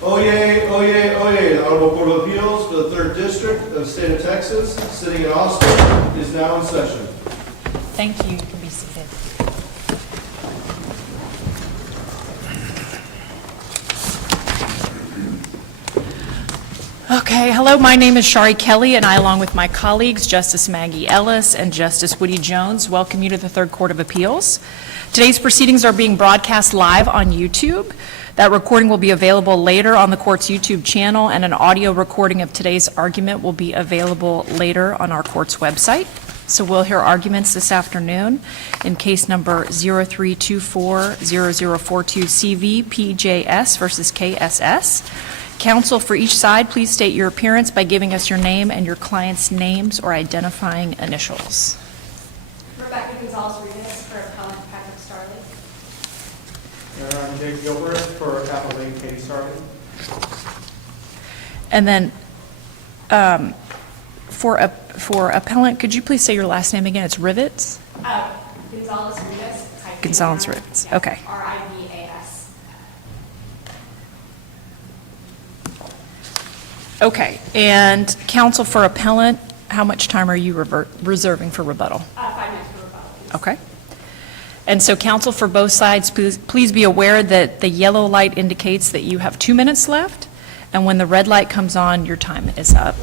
Oyez, oyez, oyez. The Honorable Court of Appeals for the 3rd District of the State of Texas, sitting in Austin, is now in session. Thank you. You can be seated. Okay, hello, my name is Shari Kelly, and I, along with my colleagues, Justice Maggie Ellis and Justice Woody Jones, welcome you to the 3rd Court of Appeals. Today's proceedings are being broadcast live on YouTube. That recording will be available later on the court's YouTube channel, and an audio recording of today's argument will be available later on our court's website. So we'll hear arguments this afternoon in case number 03240042 CV PJS versus KSS. Counsel for each side, please state your appearance by giving us your name and your client's names or identifying initials. Rebecca Gonzalez-Rivas for appellant Patrick Starling. I'm Jake Gilbert for appellant Katie Starling. And then for appellant, could you please say your last name again? It's Rivets? Gonzalez-Rivas. Gonzalez-Rivas, okay. R-I-V-A-S. Okay, and counsel for appellant, how much time are you reserving for rebuttal? 5 minutes for rebuttal, please. Okay. And so counsel for both sides, please be aware that the yellow light indicates that you have 2 minutes left, and when the red light comes on, your time is up.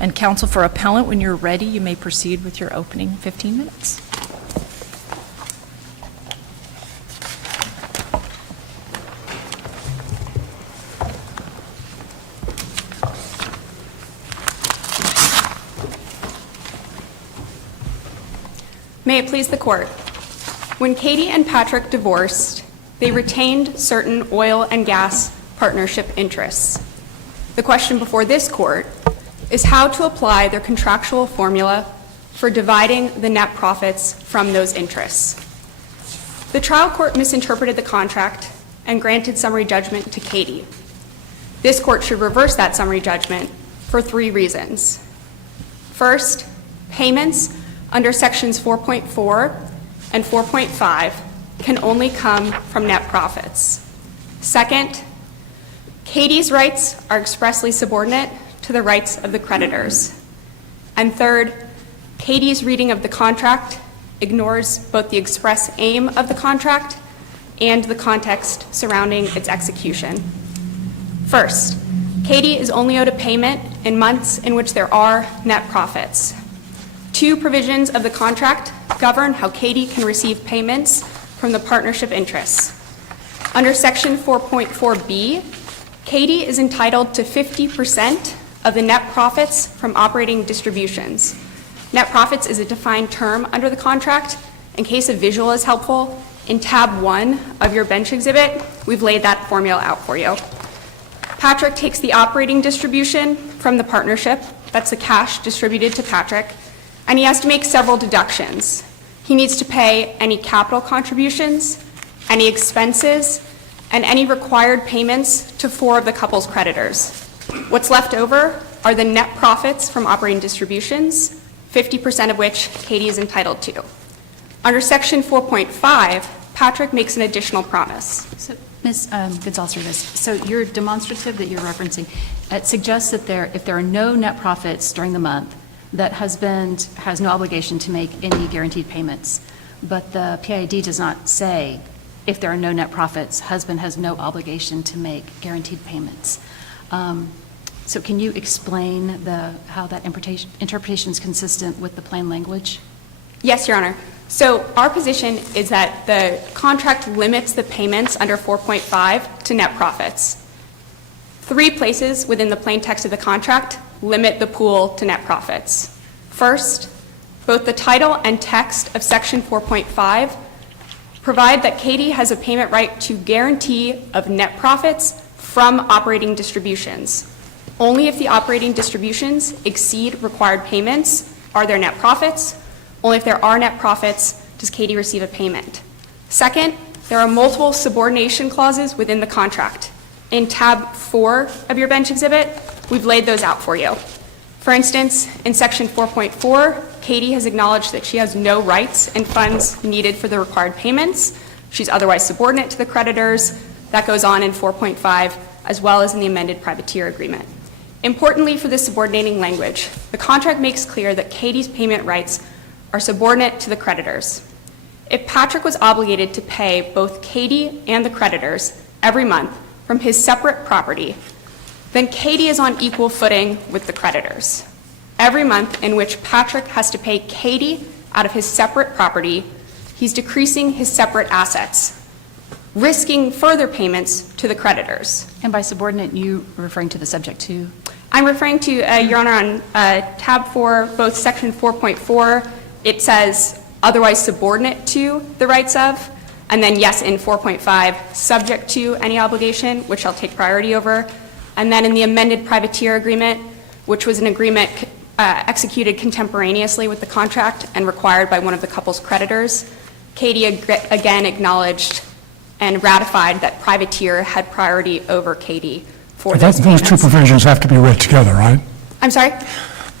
And counsel for appellant, when you're ready, you may proceed with your opening 15 minutes. May it please the court. When Katie and Patrick divorced, they retained certain oil and gas partnership interests. The question before this court is how to apply their contractual formula for dividing the net profits from those interests. The trial court misinterpreted the contract and granted summary judgment to Katie. This court should reverse that summary judgment for 3 reasons. First, payments under sections 4.4 and 4.5 can only come from net profits. Second, Katie's rights are expressly subordinate to the rights of the creditors. And third, Katie's reading of the contract ignores both the express aim of the contract and the context surrounding its execution. First, Katie is only owed a payment in months in which there are net profits. 2 provisions of the contract govern how Katie can receive payments from the partnership interests. Under section 4.4b, Katie is entitled to 50% of the net profits from operating distributions. Net profits is a defined term under the contract. In case a visual is helpful, in tab 1 of your bench exhibit, we've laid that formula out for you. Patrick takes the operating distribution from the partnership, that's the cash distributed to Patrick, and he has to make several deductions. He needs to pay any capital contributions, any expenses, and any required payments to 4 of the couple's creditors. What's left over are the net profits from operating distributions, 50% of which Katie is entitled to. Under section 4.5, Patrick makes an additional promise. So, Ms. Gonzalez-Rivas, so your demonstrative that you're referencing, it suggests that if there are no net profits during the month, that husband has no obligation to make any guaranteed payments. But the PID does not say if there are no net profits, husband has no obligation to make guaranteed payments. So can you explain how that interpretation is consistent with the plain language? Yes, Your Honor. So our position is that the contract limits the payments under 4.5 to net profits. 3 places within the plain text of the contract limit the pool to net profits. First, both the title and text of section 4.5 provide that Katie has a payment right to guarantee of net profits from operating distributions. Only if the operating distributions exceed required payments are there net profits. Only if there are net profits does Katie receive a payment. Second, there are multiple subordination clauses within the contract. In tab 4 of your bench exhibit, we've laid those out for you. For instance, in section 4.4, Katie has acknowledged that she has no rights and funds needed for the required payments. She's otherwise subordinate to the creditors. That goes on in 4.5 as well as in the amended privateer agreement. Importantly for this subordinating language, the contract makes clear that Katie's payment rights are subordinate to the creditors. If Patrick was obligated to pay both Katie and the creditors every month from his separate property, then Katie is on equal footing with the creditors. Every month in which Patrick has to pay Katie out of his separate property, he's decreasing his separate assets, risking further payments to the creditors. And by subordinate, you referring to the subject to? I'm referring to, Your Honor, on tab 4, both section 4.4, it says otherwise subordinate to the rights of, and then yes, in 4.5, subject to any obligation, which I'll take priority over. And then in the amended privateer agreement, which was an agreement executed contemporaneously with the contract and required by one of the couple's creditors, Katie again acknowledged and ratified that privateer had priority over Katie for those Those two payments. provisions have to be read together, right? I'm sorry?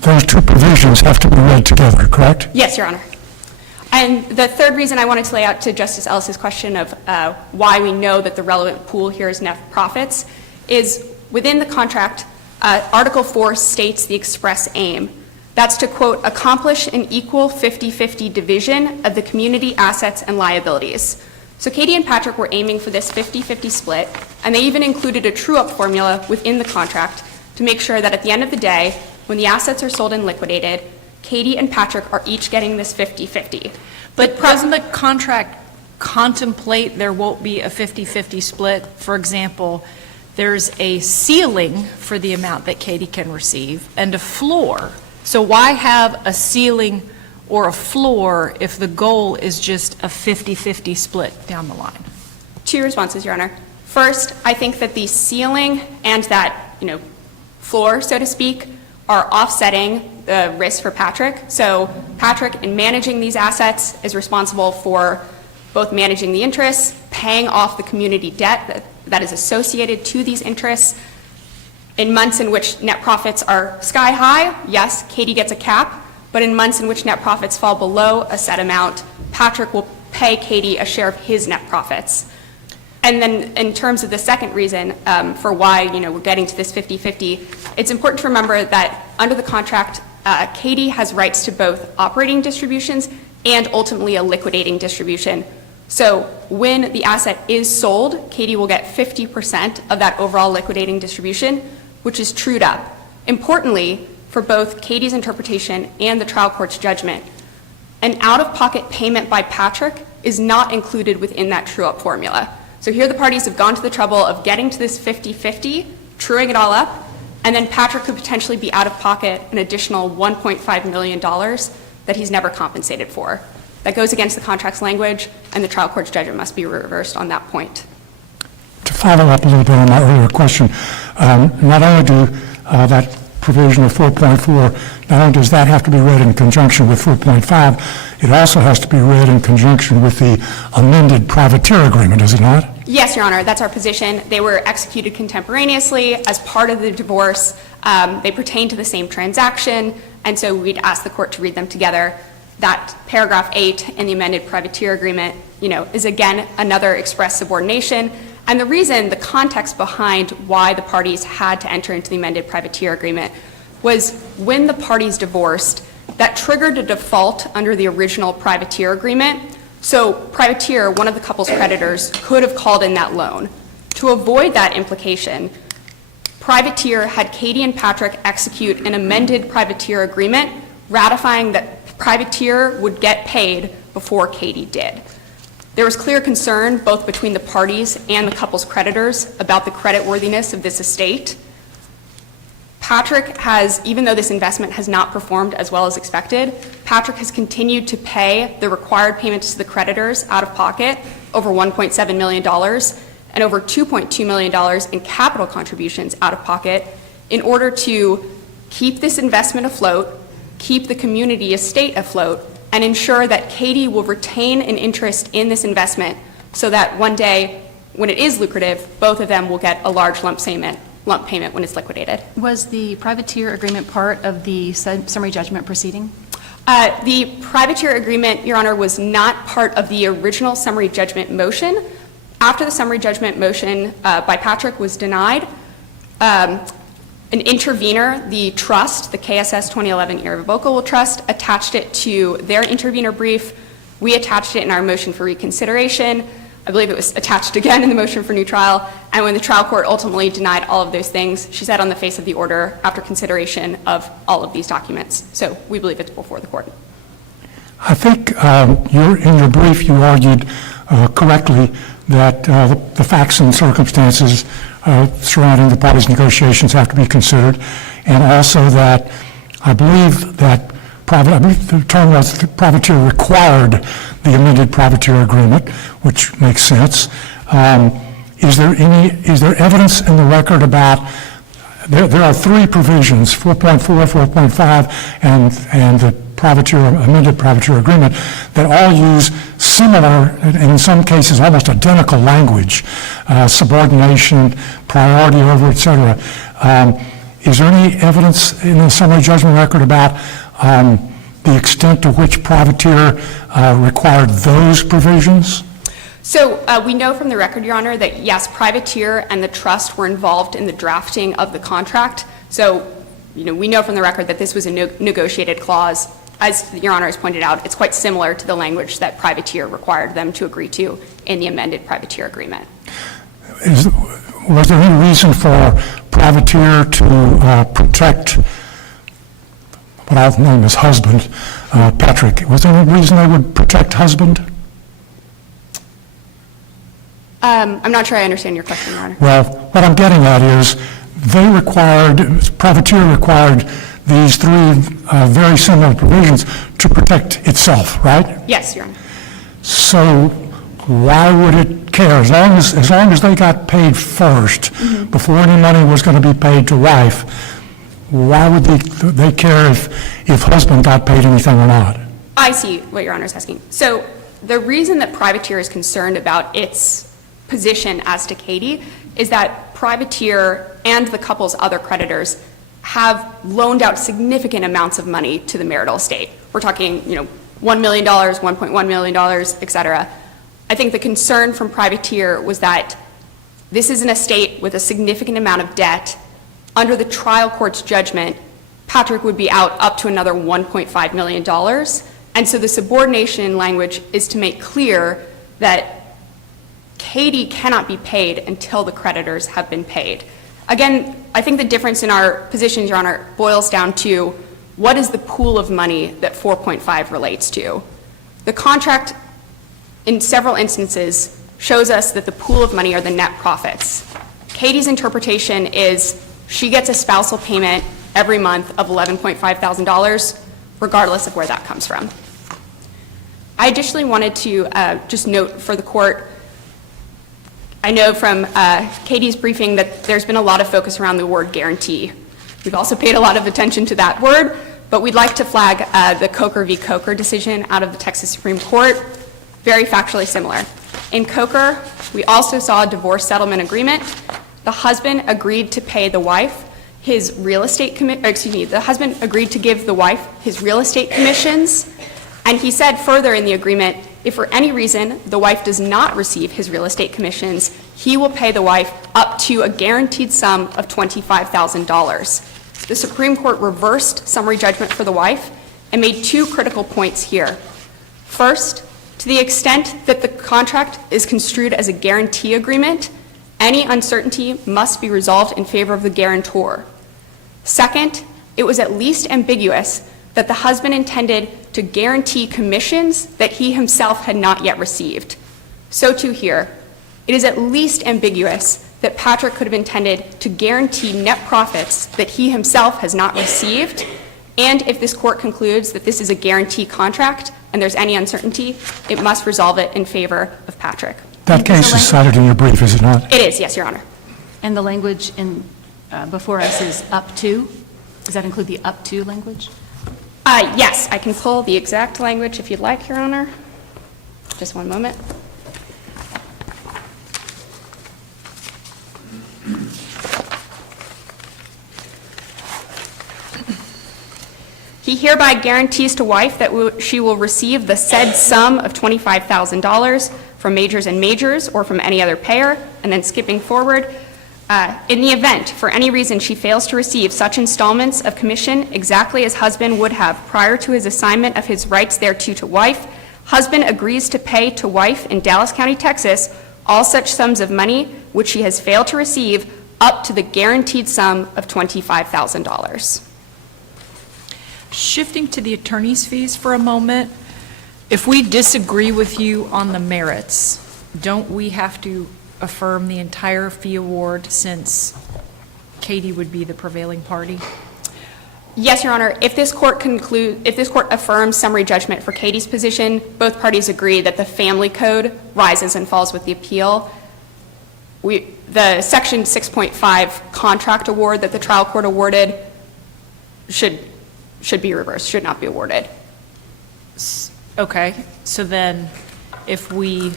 Those two provisions have to be read together, correct? Yes, Your Honor. And the third reason I wanted to lay out to Justice Ellis's question of why we know that the relevant pool here is net profits is within the contract, Article 4 states the express aim. That's to, quote, accomplish an equal 50-50 division of the community assets and liabilities. So Katie and Patrick were aiming for this 50-50 split, and they even included a true-up formula within the contract to make sure that at the end of the day, when the assets are sold and liquidated, Katie and Patrick are each getting this 50-50. But doesn't the contract contemplate there won't be a 50-50 split? For example, there's a ceiling for the amount that Katie can receive and a floor. So why have a ceiling or a floor if the goal is just a 50-50 split down the line? Two responses, Your Honor. First, I think that the ceiling and that, floor, so to speak, are offsetting the risk for Patrick. So Patrick, in managing these assets, is responsible for both managing the interests, paying off the community debt that is associated to these interests. In months in which net profits are sky high, yes, Katie gets a cap, but in months in which net profits fall below a set amount, Patrick will pay Katie a share of his net profits. And then in terms of the second reason for why, we're getting to this 50-50, it's important to remember that under the contract, Katie has rights to both operating distributions and ultimately a liquidating distribution. So when the asset is sold, Katie will get 50% of that overall liquidating distribution, which is trued up. Importantly, for both Katie's interpretation and the trial court's judgment, an out-of-pocket payment by Patrick is not included within that true-up formula. So here the parties have gone to the trouble of getting to this 50-50, truing it all up, and then Patrick could potentially be out of pocket an additional $1.5 million that he's never compensated for. That goes against the contract's language, and the trial court's judgment must be reversed on that point. To follow up a little bit on my earlier question, not only do that provision of 4.4, not only does that have to be read in conjunction with 4.5, it also has to be read in conjunction with the amended privateer agreement, does it not? Yes, Your Honor, that's our position. They were executed contemporaneously as part of the divorce. They pertain to the same transaction, and so we'd ask the court to read them together. That paragraph 8 in the amended privateer agreement, is again another express subordination. And the reason, the context behind why the parties had to enter into the amended privateer agreement was when the parties divorced, that triggered a default under the original privateer agreement. So privateer, one of the couple's creditors, could have called in that loan. To avoid that implication, privateer had Katie and Patrick execute an amended privateer agreement ratifying that privateer would get paid before Katie did. There was clear concern both between the parties and the couple's creditors about the creditworthiness of this estate. Patrick has, even though this investment has not performed as well as expected, Patrick has continued to pay the required payments to the creditors out of pocket, over $1.7 million, and over $2.2 million in capital contributions out of pocket in order to keep this investment afloat, keep the community estate afloat, and ensure that Katie will retain an interest in this investment so that one day, when it is lucrative, both of them will get a large lump payment when it's liquidated. Was the privateer agreement part of the summary judgment proceeding? The privateer agreement, Your Honor, was not part of the original summary judgment motion. After the summary judgment motion by Patrick was denied, an intervener, the trust, the KSS 2011 Irrevocable Trust, attached it to their intervener brief. We attached it in our motion for reconsideration. I believe it was attached again in the motion for new trial. And when the trial court ultimately denied all of those things, she said on the face of the order, after consideration of all of these documents. So we believe it's before the court. I think in your brief, you argued correctly that the facts and circumstances surrounding the parties' negotiations have to be considered, and also that I believe the term was the privateer required the amended privateer agreement, which makes sense. Is there evidence in the record about, there are three provisions, 4.4, 4.5, and the amended privateer agreement, that all use similar, and in some cases almost identical language, subordination, priority over, et cetera. Is there any evidence in the summary judgment record about the extent to which privateer required those provisions? So we know from the record, Your Honor, that yes, privateer and the trust were involved in the drafting of the contract. So, we know from the record that this was a negotiated clause. As Your Honor has pointed out, it's quite similar to the language that privateer required them to agree to in the amended privateer agreement. Was there any reason for privateer to protect what I've known as husband, Patrick? Was there any reason they would protect husband? I'm not sure I understand your question, Your Honor. Well, what I'm getting at is privateer required these three very similar provisions to protect itself, right? Yes, Your Honor. So why would it care? As long as they got paid first, before any money was going to be paid to wife, why would they care if husband got paid anything or not? I see what Your Honor is asking. So the reason that privateer is concerned about its position as to Katie is that privateer and the couple's other creditors have loaned out significant amounts of money to the marital estate. We're talking, $1 million, $1.1 million, et cetera. I think the concern from privateer was that this is an estate with a significant amount of debt. Under the trial court's judgment, Patrick would be out up to another $1.5 million. And so the subordination language is to make clear that Katie cannot be paid until the creditors have been paid. Again, I think the difference in our positions, Your Honor, boils down to what is the pool of money that 4.5 relates to. The contract, in several instances, shows us that the pool of money are the net profits. Katie's interpretation is she gets a spousal payment every month of $11.5 thousand, regardless of where that comes from. I additionally wanted to just note for the court, I know from Katie's briefing that there's been a lot of focus around the word guarantee. We've also paid a lot of attention to that word, but we'd like to flag the Coker v. Coker decision out of the Texas Supreme Court, very factually similar. In Coker, we also saw a divorce settlement agreement. The husband agreed to pay the wife his real estate the husband agreed to give the wife his real estate commissions, and he said further in the agreement, if for any reason the wife does not receive his real estate commissions, he will pay the wife up to a guaranteed sum of $25,000. The Supreme Court reversed summary judgment for the wife and made two critical points here. First, to the extent that the contract is construed as a guarantee agreement, any uncertainty must be resolved in favor of the guarantor. Second, it was at least ambiguous that the husband intended to guarantee commissions that he himself had not yet received. So too here, it is at least ambiguous that Patrick could have intended to guarantee net profits that he himself has not received, and if this court concludes that this is a guarantee contract and there's any uncertainty, it must resolve it in favor of Patrick. That case is cited in your brief, is it not? It is, yes, Your Honor. And the language before us is up to? Does that include the up to language? Yes, I can pull the exact language if you'd like, Your Honor. Just one moment. He hereby guarantees to wife that she will receive the said sum of $25,000 from Majors and Majors or from any other payer, and then skipping forward, in the event, for any reason, she fails to receive such installments of commission exactly as husband would have prior to his assignment of his rights thereto to wife, husband agrees to pay to wife in Dallas County, Texas, all such sums of money which she has failed to receive up to the guaranteed sum of $25,000. Shifting to the attorney's fees for a moment, if we disagree with you on the merits, don't we have to affirm the entire fee award since Katie would be the prevailing party? Yes, Your Honor. If this court affirms summary judgment for Katie's position, both parties agree that the family code rises and falls with the appeal. The Section 6.5 contract award that the trial court awarded should be reversed, should not be awarded. Okay, so then if we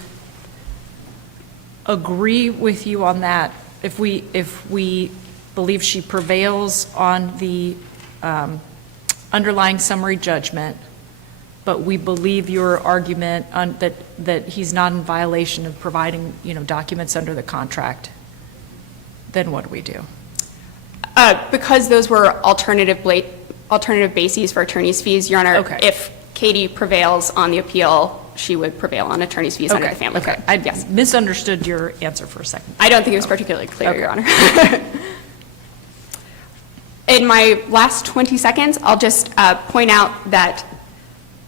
agree with you on that, if we believe she prevails on the underlying summary judgment, but we believe your argument that he's not in violation of providing, documents under the contract, then what do we do? Because those were alternative bases for attorney's fees, Your Honor, Okay. if Katie prevails on the appeal, she would prevail on attorney's fees under the family code. I Yes. misunderstood your answer for a second. I don't think it was particularly clear, Okay. Your Honor. In my last 20 seconds, I'll just point out that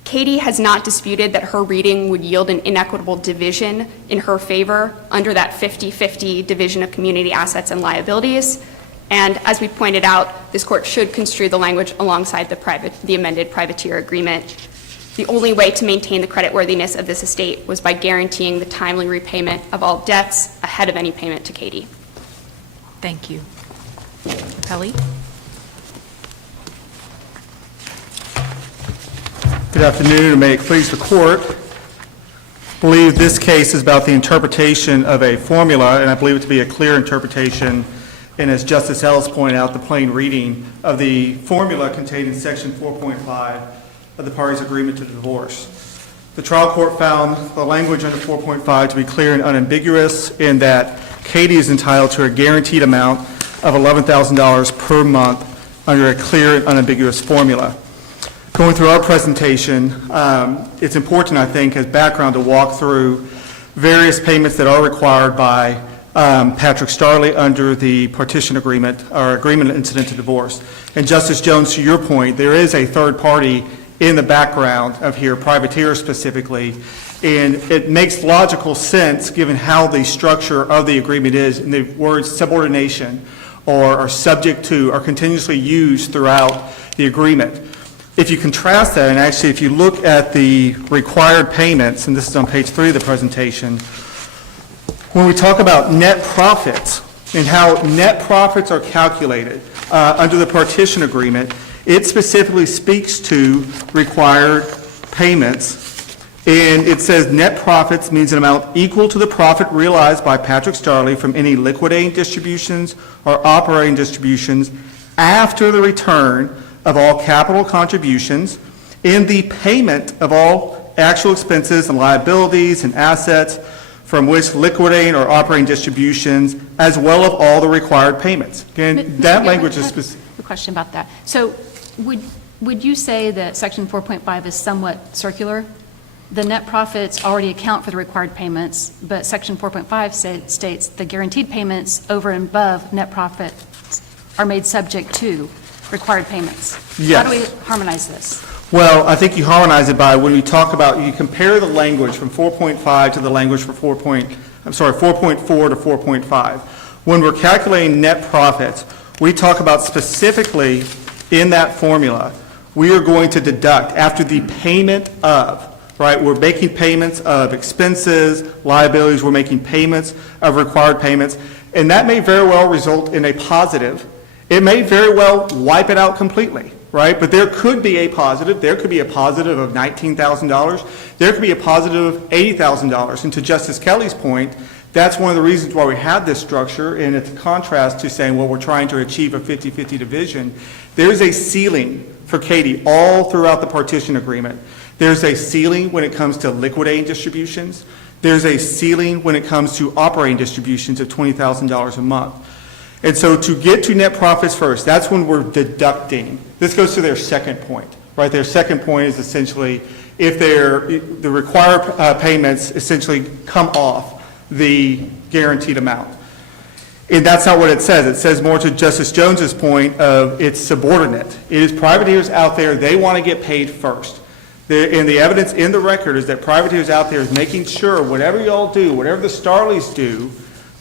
Katie has not disputed that her reading would yield an inequitable division in her favor under that 50-50 division of community assets and liabilities. And as we pointed out, this court should construe the language alongside the amended privateer agreement. The only way to maintain the creditworthiness of this estate was by guaranteeing the timely repayment of all debts ahead of any payment to Katie. Thank you. Appellee? Good afternoon, and may it please the court. I believe this case is about the interpretation of a formula, and I believe it to be a clear interpretation, and as Justice Ellis pointed out, the plain reading of the formula contained in Section 4.5 of the parties' agreement to divorce. The trial court found the language under 4.5 to be clear and unambiguous in that Katie is entitled to a guaranteed amount of $11,000 per month under a clear and unambiguous formula. Going through our presentation, it's important, I think, as background to walk through various payments that are required by Patrick Starley under the partition agreement, or agreement incident to divorce. And Justice Jones, to your point, there is a third party in the background of here, privateer specifically, and it makes logical sense given how the structure of the agreement is, and the words subordination or are subject to are continuously used throughout the agreement. If you contrast that, and actually if you look at the required payments, and this is on page 3 of the presentation, when we talk about net profits and how net profits are calculated under the partition agreement, it specifically speaks to required payments, and it says net profits means an amount equal to the profit realized by Patrick Starley from any liquidating distributions or operating distributions after the return of all capital contributions and the payment of all actual expenses and liabilities and assets from which liquidating or operating distributions, as well as all the required payments. Again, that language is specific. A question about that. So would you say that Section 4.5 is somewhat circular? The net profits already account for the required payments, but Section 4.5 states the guaranteed payments over and above net profits are made subject to required payments. Yes. How do we harmonize this? Well, I think you harmonize it by when we talk about, you compare the language from 4.5 to the language for 4.4 to 4.5. When we're calculating net profits, we talk about specifically in that formula, we are going to deduct after the payment of, right? We're making payments of expenses, liabilities, we're making payments of required payments, and that may very well result in a positive. It may very well wipe it out completely, right? But there could be a positive. There could be a positive of $19,000. There could be a positive of $80,000. And to Justice Kelly's point, that's one of the reasons why we have this structure, and it's a contrast to saying, well, we're trying to achieve a 50-50 division. There's a ceiling for Katie all throughout the partition agreement. There's a ceiling when it comes to liquidating distributions. There's a ceiling when it comes to operating distributions of $20,000 a month. And so to get to net profits first, that's when we're deducting. This goes to their second point, right? Their second point is essentially if the required payments essentially come off the guaranteed amount. And that's not what it says. It says more to Justice Jones's point of it's subordinate. It is privateers out there, they want to get paid first. And the evidence in the record is that privateers out there is making sure whatever y'all do, whatever the Starleys do,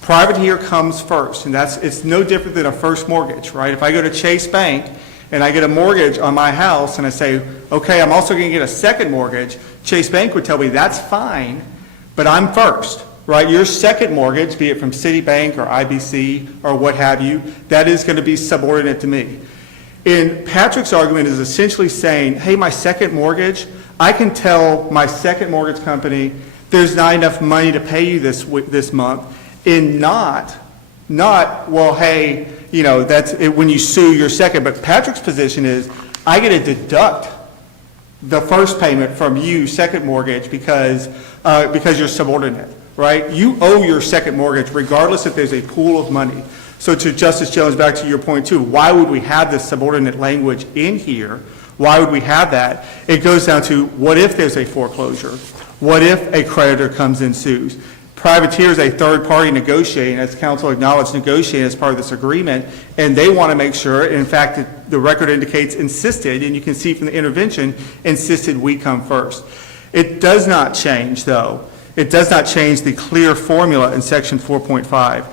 privateer comes first. And it's no different than a first mortgage, right? If I go to Chase Bank and I get a mortgage on my house and I say, okay, I'm also going to get a second mortgage, Chase Bank would tell me that's fine, but I'm first, right? Your second mortgage, be it from Citibank or IBC or what have you, that is going to be subordinate to me. And Patrick's argument is essentially saying, hey, my second mortgage, I can tell my second mortgage company there's not enough money to pay you this month, and not, well, hey, you know, that's it when you sue your second. But Patrick's position is, I get to deduct the first payment from you, second mortgage, because you're subordinate, right? You owe your second mortgage regardless if there's a pool of money. So to Justice Jones, back to your point too, why would we have this subordinate language in here? Why would we have that? It goes down to, what if there's a foreclosure? What if a creditor comes and sues? Privateer is a third party negotiating, as counsel acknowledged, negotiating as part of this agreement, and they want to make sure, in fact, the record indicates insisted, and you can see from the intervention, insisted we come first. It does not change, though. It does not change the clear formula in Section 4.5.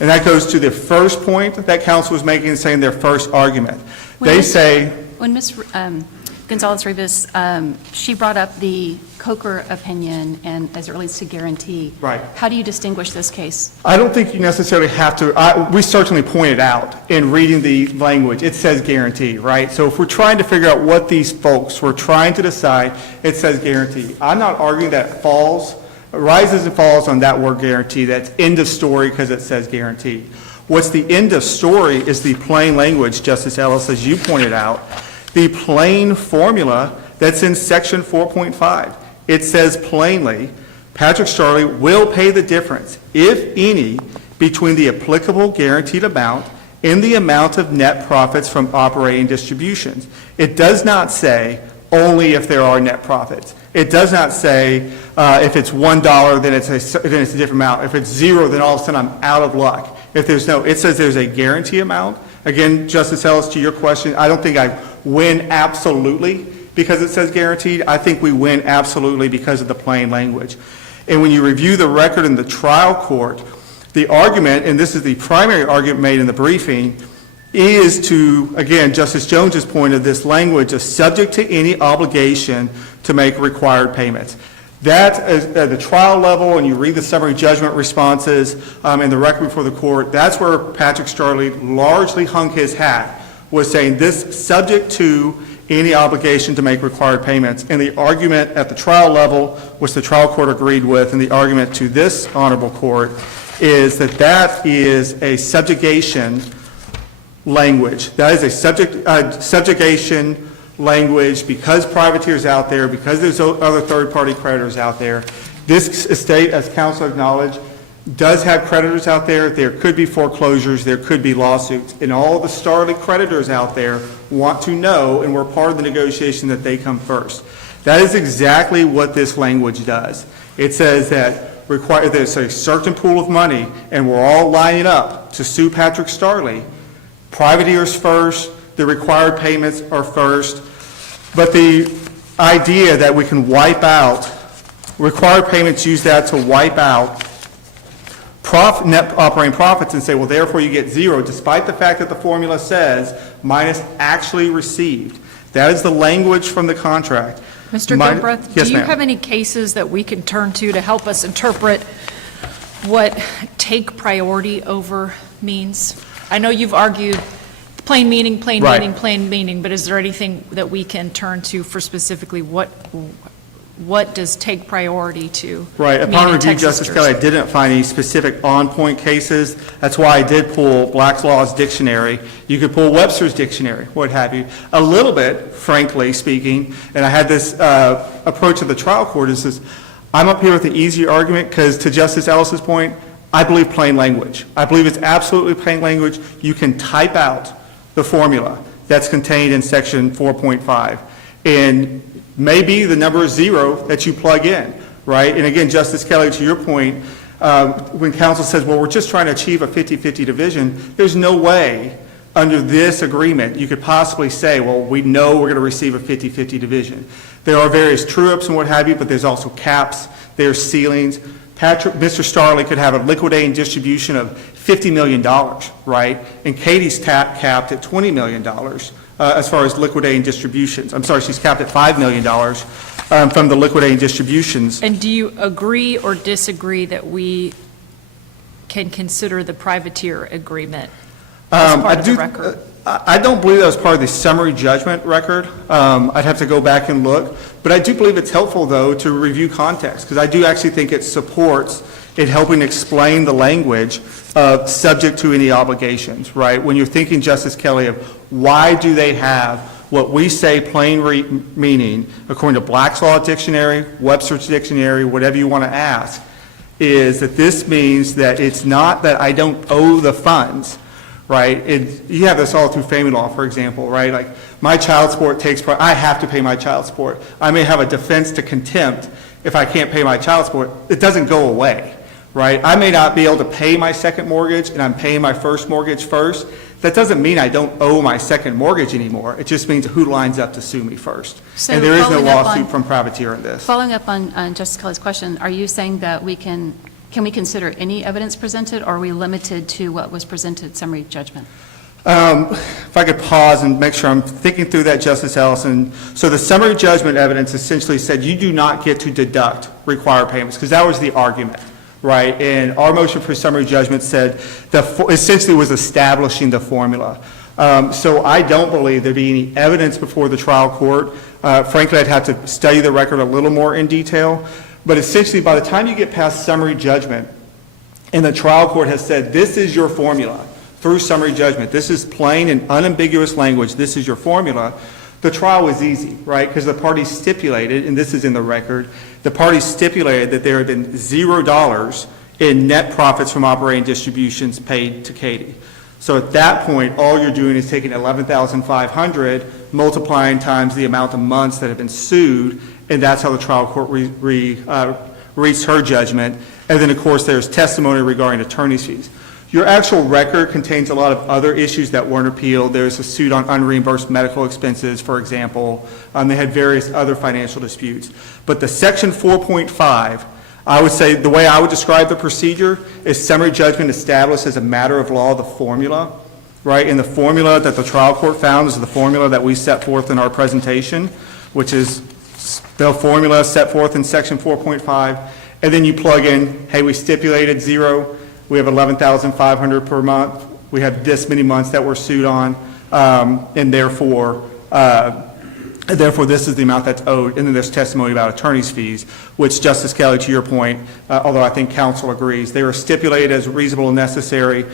And that goes to the first point that counsel was making, saying their first argument. When Ms. Gonzalez-Rivas, she brought up the Coker opinion and as it relates to guarantee. Right. How do you distinguish this case? I don't think you necessarily have to. We certainly pointed out in reading the language, it says guarantee, right? So if we're trying to figure out what these folks were trying to decide, it says guarantee. I'm not arguing that it rises and falls on that word guarantee. That's end of story because it says guarantee. What's the end of story is the plain language, Justice Ellis, as you pointed out, the plain formula that's in Section 4.5. It says plainly, Patrick Starley will pay the difference, if any, between the applicable guaranteed amount and the amount of net profits from operating distributions. It does not say only if there are net profits. It does not say if it's $1, then it's a different amount. If it's 0, then all of a sudden I'm out of luck. It says there's a guarantee amount. Again, Justice Ellis, to your question, I don't think I win absolutely because it says guaranteed. I think we win absolutely because of the plain language. And when you review the record in the trial court, the argument, and this is the primary argument made in the briefing, is to, again, Justice Jones's point of this language of subject to any obligation to make required payments. That, at the trial level, and you read the summary judgment responses in the record before the court, that's where Patrick Starley largely hung his hat, was saying this subject to any obligation to make required payments. And the argument at the trial level, which the trial court agreed with, and the argument to this honorable court, is that that is a subjugation language. That is a subjugation language because privateers out there, because there's other third-party creditors out there. This estate, as counsel acknowledged, does have creditors out there. There could be foreclosures. There could be lawsuits. And all the Starley creditors out there want to know, and we're part of the negotiation, that they come first. That is exactly what this language does. It says that there's a certain pool of money, and we're all lining up to sue Patrick Starley. Privateers first, the required payments are first, but the idea that we can wipe out, required payments, use that to wipe out net operating profits and say, well, therefore you get 0, despite the fact that the formula says minus actually received. That is the language from the contract. Mr. Gilbreth, Yes, do you ma'am. have any cases that we can turn to help us interpret what take priority over means? I know you've argued plain meaning, plain meaning, but is there anything that we can turn to for specifically what does take priority to Right. mean Upon in review, Texas Justice Kelly, I jurisdiction? didn't find any specific on-point cases. That's why I did pull Black's Law's dictionary. You could pull Webster's dictionary, what have you. A little bit, frankly speaking, and I had this approach of the trial court is this, I'm up here with the easy argument because to Justice Ellis's point, I believe plain language. I believe it's absolutely plain language. You can type out the formula that's contained in section 4.5. And maybe the number is 0 that you plug in, right? And again, Justice Kelly, to your point, when counsel says, well, we're just trying to achieve a 50-50 division, there's no way under this agreement you could possibly say, well, we know we're going to receive a 50-50 division. There are various true-ups and what have you, but there's also caps, there's ceilings. Mr. Starley could have a liquidating distribution of $50 million, right? And Katie's capped at $20 million as far as liquidating distributions. I'm sorry, she's capped at $5 million from the liquidating distributions. And do you agree or disagree that we can consider the privateer agreement as part of the record? I don't believe that was part of the summary judgment record. I'd have to go back and look. But I do believe it's helpful, though, to review context, because I do actually think it supports in helping explain the language subject to any obligations, right? When you're thinking, Justice Kelly, of why do they have what we say plain meaning, according to Black's Law Dictionary, Webster's Dictionary, whatever you want to ask, is that this means that it's not that I don't owe the funds, right? You have this all through family law, for example, right? Like, my child support I have to pay my child support. I may have a defense to contempt if I can't pay my child support. It doesn't go away, right? I may not be able to pay my second mortgage and I'm paying my first mortgage first. That doesn't mean I don't owe my second mortgage anymore. It just means who lines up to sue me first. So and there is no following up lawsuit on- from privateer in this. Following up on Justice Kelly's question, are you saying that can we consider any evidence presented, or are we limited to what was presented at summary judgment? If I could pause and make sure I'm thinking through that, Justice Ellison. So the summary judgment evidence essentially said you do not get to deduct required payments, because that was the argument, right? And our motion for summary judgment said essentially was establishing the formula. So I don't believe there'd be any evidence before the trial court. Frankly, I'd have to study the record a little more in detail. But essentially, by the time you get past summary judgment, and the trial court has said, this is your formula, through summary judgment, this is plain and unambiguous language, this is your formula, the trial was easy, right? Because the parties stipulated, and this is in the record, the parties stipulated that there had been $0 in net profits from operating distributions paid to Katie. So at that point, all you're doing is taking $11,500, multiplying times the amount of months that have been sued, and that's how the trial court reached her judgment. And then, of course, there's testimony regarding attorney's fees. Your actual record contains a lot of other issues that weren't appealed. There's a suit on unreimbursed medical expenses, for example. They had various other financial disputes. But the Section 4.5, I would say the way I would describe the procedure is summary judgment established as a matter of law, the formula, right? And the formula that the trial court found is the formula that we set forth in our presentation, which is the formula set forth in Section 4.5. And then you plug in, hey, we stipulated 0. We have $11,500 per month. We have this many months that we're sued on, and therefore this is the amount that's owed. And then there's testimony about attorney's fees, which, Justice Kelly, to your point, although I think counsel agrees, they were stipulated as reasonable and necessary,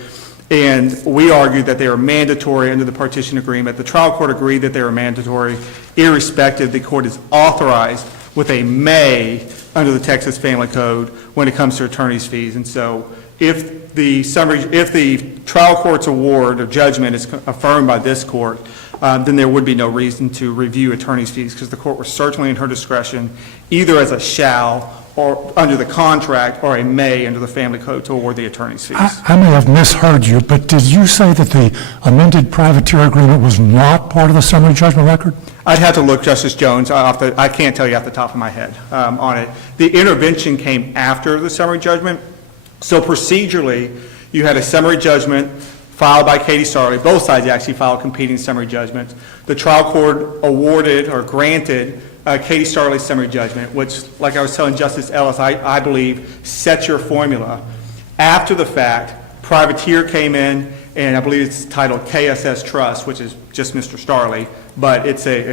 and we argued that they are mandatory under the partition agreement. The trial court agreed that they were mandatory, irrespective. The court is authorized with a may under the Texas Family Code when it comes to attorney's fees, and so if the trial court's award or judgment is affirmed by this court, then there would be no reason to review attorney's fees, because the court was certainly in her discretion, either as a shall or under the contract, or a may under the Family Code to award the attorney's fees. I may have misheard you, but did you say that the amended privateer agreement was not part of the summary judgment record? I'd have to look, Justice Jones. I can't tell you off the top of my head on it. The intervention came after the summary judgment. So procedurally, you had a summary judgment filed by Katie Starley. Both sides actually filed competing summary judgments. The trial court awarded or granted Katie Starley's summary judgment, which, like I was telling Justice Ellis, I believe sets your formula. After the fact, privateer came in, and I believe it's titled KSS Trust, which is just Mr. Starley, but I would say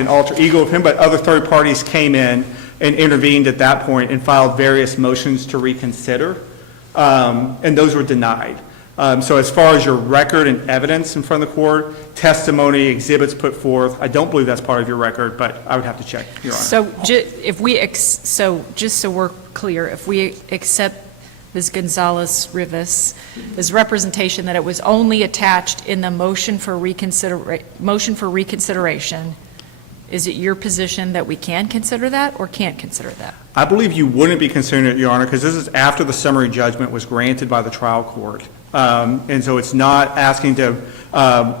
an alter ego of him, but other third parties came in and intervened at that point and filed various motions to reconsider, and those were denied. So as far as your record and evidence in front of the court, testimony, exhibits put forth, I don't believe that's part of your record, but I would have to check, Your Honor. So just so we're clear, if we accept Ms. Gonzalez-Rivas' representation that it was only attached in the motion for reconsideration, is it your position that we can consider that or can't consider that? I believe you wouldn't be considering it, Your Honor, because this is after the summary judgment was granted by the trial court. And so it's not asking to,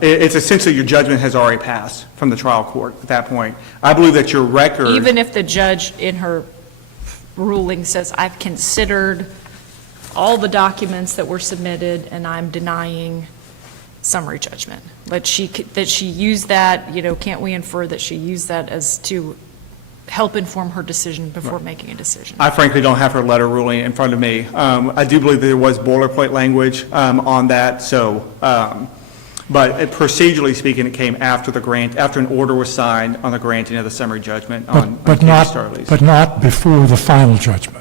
it's essentially your judgment has already passed from the trial court at that point. I believe that your record. Even if the judge in her ruling says, I've considered all the documents that were submitted and I'm denying summary judgment, that she used that, can't we infer that she used that as to help inform her decision before making a decision? I frankly don't have her letter ruling in front of me. I do believe there was boilerplate language on that, so, but procedurally speaking, it came after after an order was signed on the granting of the summary judgment on Katie Starley's. But not before the final judgment.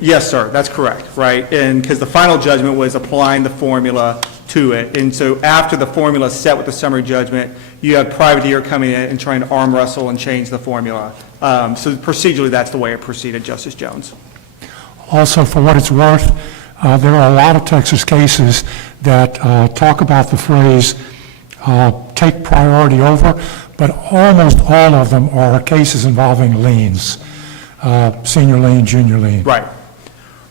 Yes, sir, that's correct, right? And because the final judgment was applying the formula to it. And so after the formula is set with the summary judgment, you have privateer coming in and trying to arm wrestle and change the formula. So procedurally, that's the way it proceeded, Justice Jones. Also, for what it's worth, there are a lot of Texas cases that talk about the phrase, take priority over, but almost all of them are cases involving liens, senior lien, junior lien. Right.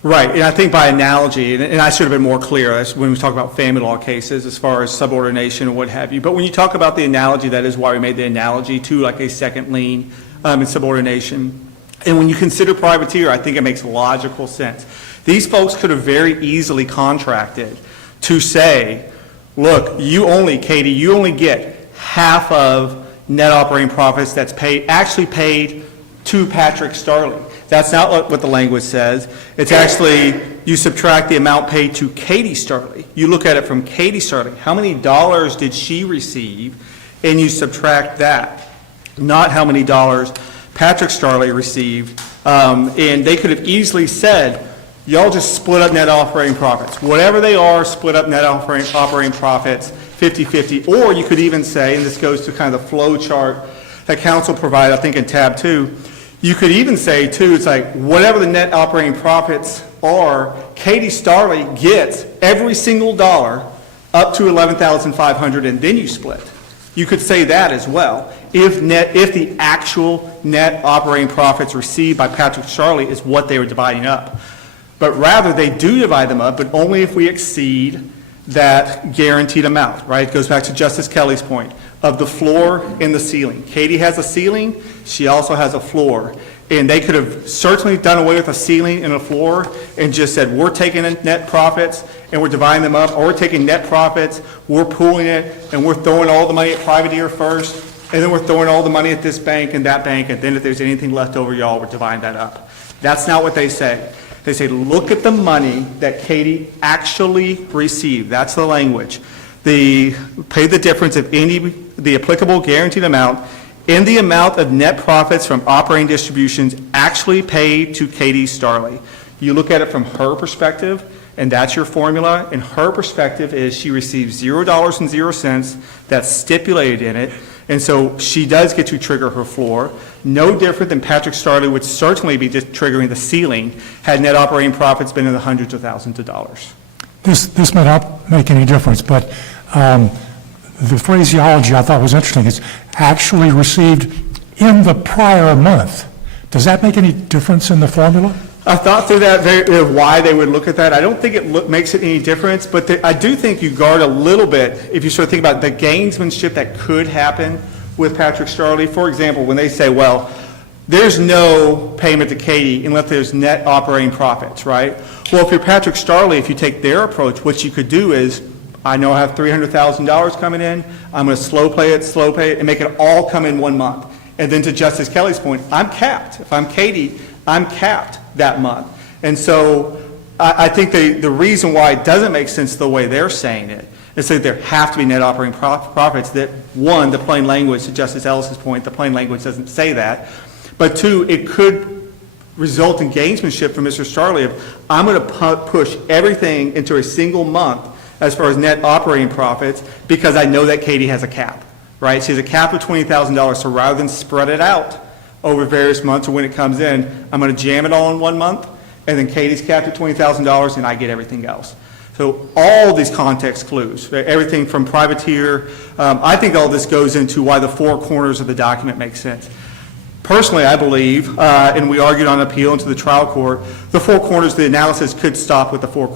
Right, and I think by analogy, and I should have been more clear, that's when we talk about family law cases as far as subordination and what have you, but when you talk about the analogy, that is why we made the analogy to like a second lien in subordination. And when you consider privateer, I think it makes logical sense. These folks could have very easily contracted to say, look, Katie, you only get half of net operating profits that's actually paid to Patrick Starley. That's not what the language says. It's actually, you subtract the amount paid to Katie Starley. You look at it from Katie Starley. How many dollars did she receive? And you subtract that, not how many dollars Patrick Starley received. And they could have easily said, y'all just split up net operating profits. Whatever they are, split up net operating profits 50-50. Or you could even say, and this goes to kind of the flow chart that counsel provided, I think in tab 2, you could even say, too, it's like whatever the net operating profits are, Katie Starley gets every single dollar up to $11,500, and then you split. You could say that as well. If the actual net operating profits received by Patrick Starley is what they were dividing up. But rather, they do divide them up, but only if we exceed that guaranteed amount, right? It goes back to Justice Kelly's point of the floor and the ceiling. Katie has a ceiling, she also has a floor. And they could have certainly done away with a ceiling and a floor and just said, we're taking net profits and we're dividing them up, or we're taking net profits, we're pooling it, and we're throwing all the money at privateer first, and then we're throwing all the money at this bank and that bank, and then if there's anything left over, y'all, we're dividing that up. That's not what they say. They say, look at the money that Katie actually received. That's the language. Pay the difference of the applicable guaranteed amount in the amount of net profits from operating distributions actually paid to Katie Starley. You look at it from her perspective, and that's your formula. And her perspective is she receives $0.00. That's stipulated in it. And so she does get to trigger her floor. No different than Patrick Starley would certainly be just triggering the ceiling had net operating profits been in the hundreds of thousands of dollars. This may not make any difference, but the phraseology I thought was interesting. It's actually received in the prior month. Does that make any difference in the formula? I thought through that, why they would look at that. I don't think it makes it any difference, but I do think you guard a little bit if you sort of think about the gamesmanship that could happen with Patrick Starley. For example, when they say, well, there's no payment to Katie unless there's net operating profits, right? Well, if you're Patrick Starley, if you take their approach, what you could do is, I know I have $300,000 coming in, I'm going to slow pay it, and make it all come in 1 month. And then to Justice Kelly's point, I'm capped. If I'm Katie, I'm capped that month. And so I think the reason why it doesn't make sense the way they're saying it is that there have to be net operating profits, that one, the plain language, to Justice Ellis's point, the plain language doesn't say that. But two, it could result in gamesmanship from Mr. Starley of, I'm going to push everything into a single month as far as net operating profits, because I know that Katie has a cap, right? She has a cap of $20,000, so rather than spread it out over various months or when it comes in, I'm going to jam it all in 1 month, and then Katie's capped at $20,000, and I get everything else. So all these context clues, right? Everything from privateer, I think all this goes into why the four corners of the document make sense. Personally, I believe, and we argued on appeal into the trial court, the four corners, the analysis could stop with the four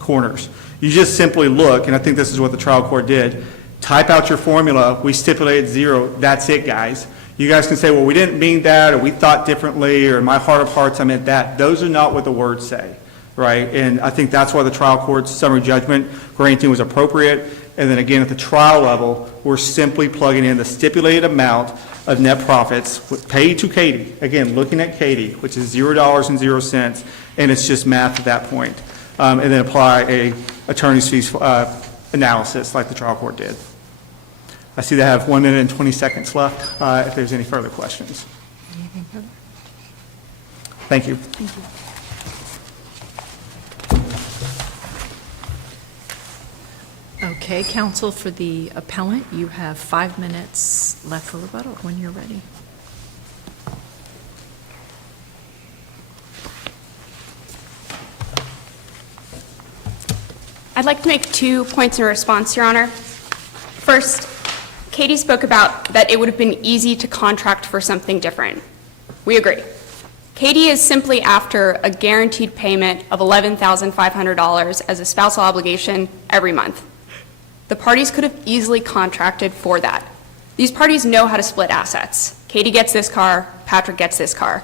corners. You just simply look, and I think this is what the trial court did, type out your formula, we stipulated 0, that's it, guys. You guys can say, well, we didn't mean that, or we thought differently, or in my heart of hearts I meant that. Those are not what the words say, right? And I think that's why the trial court's summary judgment granting was appropriate. And then again, at the trial level, we're simply plugging in the stipulated amount of net profits paid to Katie. Again, looking at Katie, which is $0.00, and it's just math at that point. And then apply a attorney's fees analysis like the trial court did. I see they have 1 minute and 20 seconds left, if there's any further questions. Thank you. Okay, counsel, for the appellant, you have 5 minutes left for rebuttal when you're ready. I'd like to make 2 points in response, Your Honor. First, Katie spoke about that it would have been easy to contract for something different. We agree. Katie is simply after a guaranteed payment of $11,500 as a spousal obligation every month. The parties could have easily contracted for that. These parties know how to split assets. Katie gets this car, Patrick gets this car.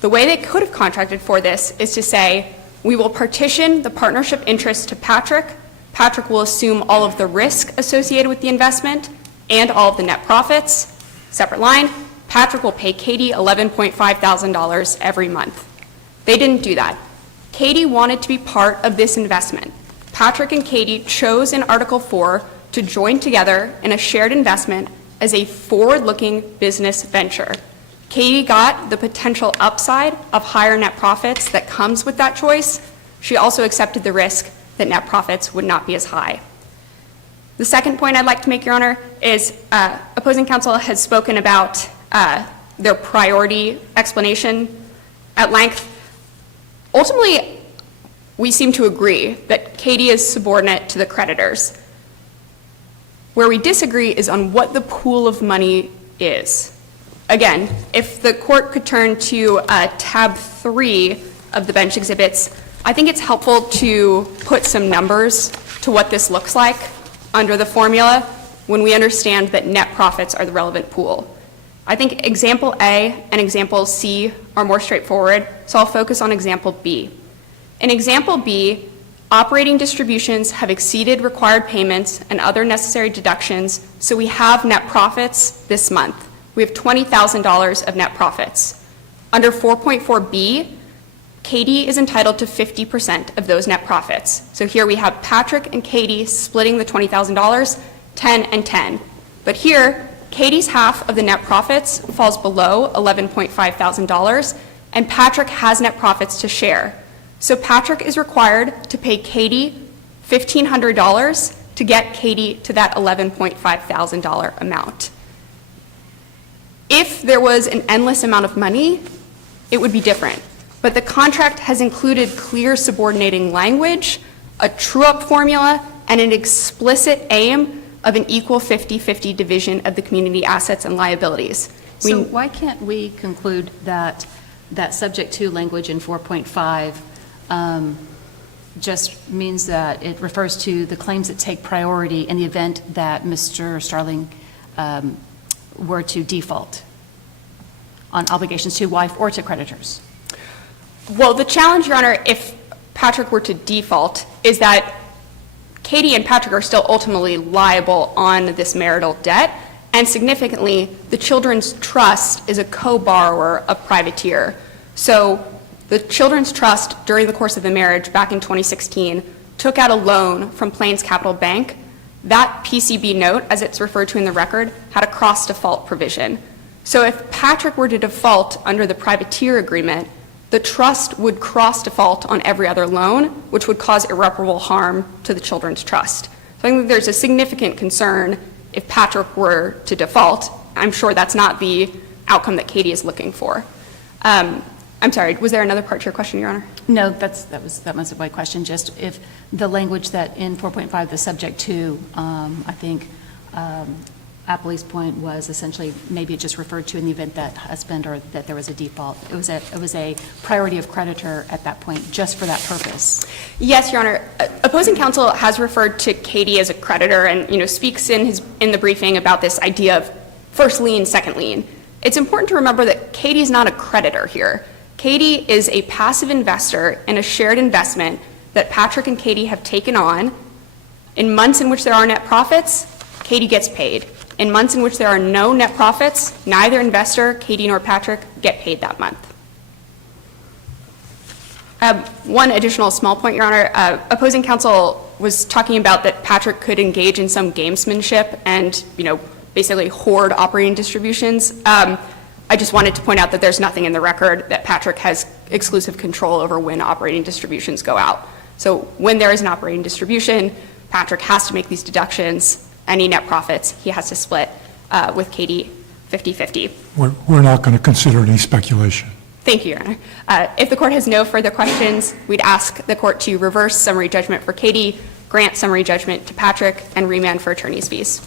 The way they could have contracted for this is to say, we will partition the partnership interest to Patrick. Patrick will assume all of the risk associated with the investment and all of the net profits. Separate line, Patrick will pay Katie $11,500 every month. They didn't do that. Katie wanted to be part of this investment. Patrick and Katie chose in Article 4 to join together in a shared investment as a forward-looking business venture. Katie got the potential upside of higher net profits that comes with that choice. She also accepted the risk that net profits would not be as high. The second point I'd like to make, Your Honor, is opposing counsel has spoken about their priority explanation at length. Ultimately, we seem to agree that Katie is subordinate to the creditors. Where we disagree is on what the pool of money is. Again, if the court could turn to tab 3 of the bench exhibits, I think it's helpful to put some numbers to what this looks like under the formula when we understand that net profits are the relevant pool. I think example A and example C are more straightforward, so I'll focus on example B. In example B, operating distributions have exceeded required payments and other necessary deductions, so we have net profits this month. We have $20,000 of net profits. Under 4.4b, Katie is entitled to 50% of those net profits. So here we have Patrick and Katie splitting the $20,000, 10 and 10. But here, Katie's half of the net profits falls below $11,500, and Patrick has net profits to share. So Patrick is required to pay Katie $1,500 to get Katie to that $11,500 amount. If there was an endless amount of money, it would be different. But the contract has included clear subordinating language, a true-up formula, and an explicit aim of an equal 50-50 division of the community assets and liabilities. So why can't we conclude that that subject to language in 4.5 just means that it refers to the claims that take priority in the event that Mr. Starling were to default on obligations to wife or to creditors? Well, the challenge, Your Honor, if Patrick were to default, is that Katie and Patrick are still ultimately liable on this marital debt, and significantly, the Children's Trust is a co-borrower of Privateer. So the Children's Trust, during the course of the marriage back in 2016, took out a loan from Plains Capital Bank. That PCB note, as it's referred to in the record, had a cross-default provision. So if Patrick were to default under the Privateer agreement, the trust would cross default on every other loan, which would cause irreparable harm to the children's trust. So I think there's a significant concern if Patrick were to default. I'm sure that's not the outcome that Katie is looking for. I'm sorry, was there another part to your question, Your Honor? No, that was my question, just if the language that in 4.5, the subject to, I think Appley's point was essentially maybe it just referred to in the event that husband or that there was a default. It was a priority of creditor at that point, just for that purpose. Yes, Your Honor. Opposing counsel has referred to Katie as a creditor and, speaks in the briefing about this idea of first lien, second lien. It's important to remember that Katie is not a creditor here. Katie is a passive investor in a shared investment that Patrick and Katie have taken on. In months in which there are net profits, Katie gets paid. In months in which there are no net profits, neither investor, Katie nor Patrick, get paid that month. One additional small point, Your Honor. Opposing counsel was talking about that Patrick could engage in some gamesmanship and, basically hoard operating distributions. I just wanted to point out that there's nothing in the record that Patrick has exclusive control over when operating distributions go out. So when there is an operating distribution, Patrick has to make these deductions. Any net profits, he has to split with Katie 50-50. We're not going to consider any speculation. Thank you, Your Honor. If the court has no further questions, we'd ask the court to reverse summary judgment for Katie, grant summary judgment to Patrick, and remand for attorney's fees.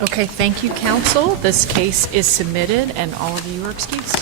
Okay, thank you, counsel. This case is submitted, and all of you are excused.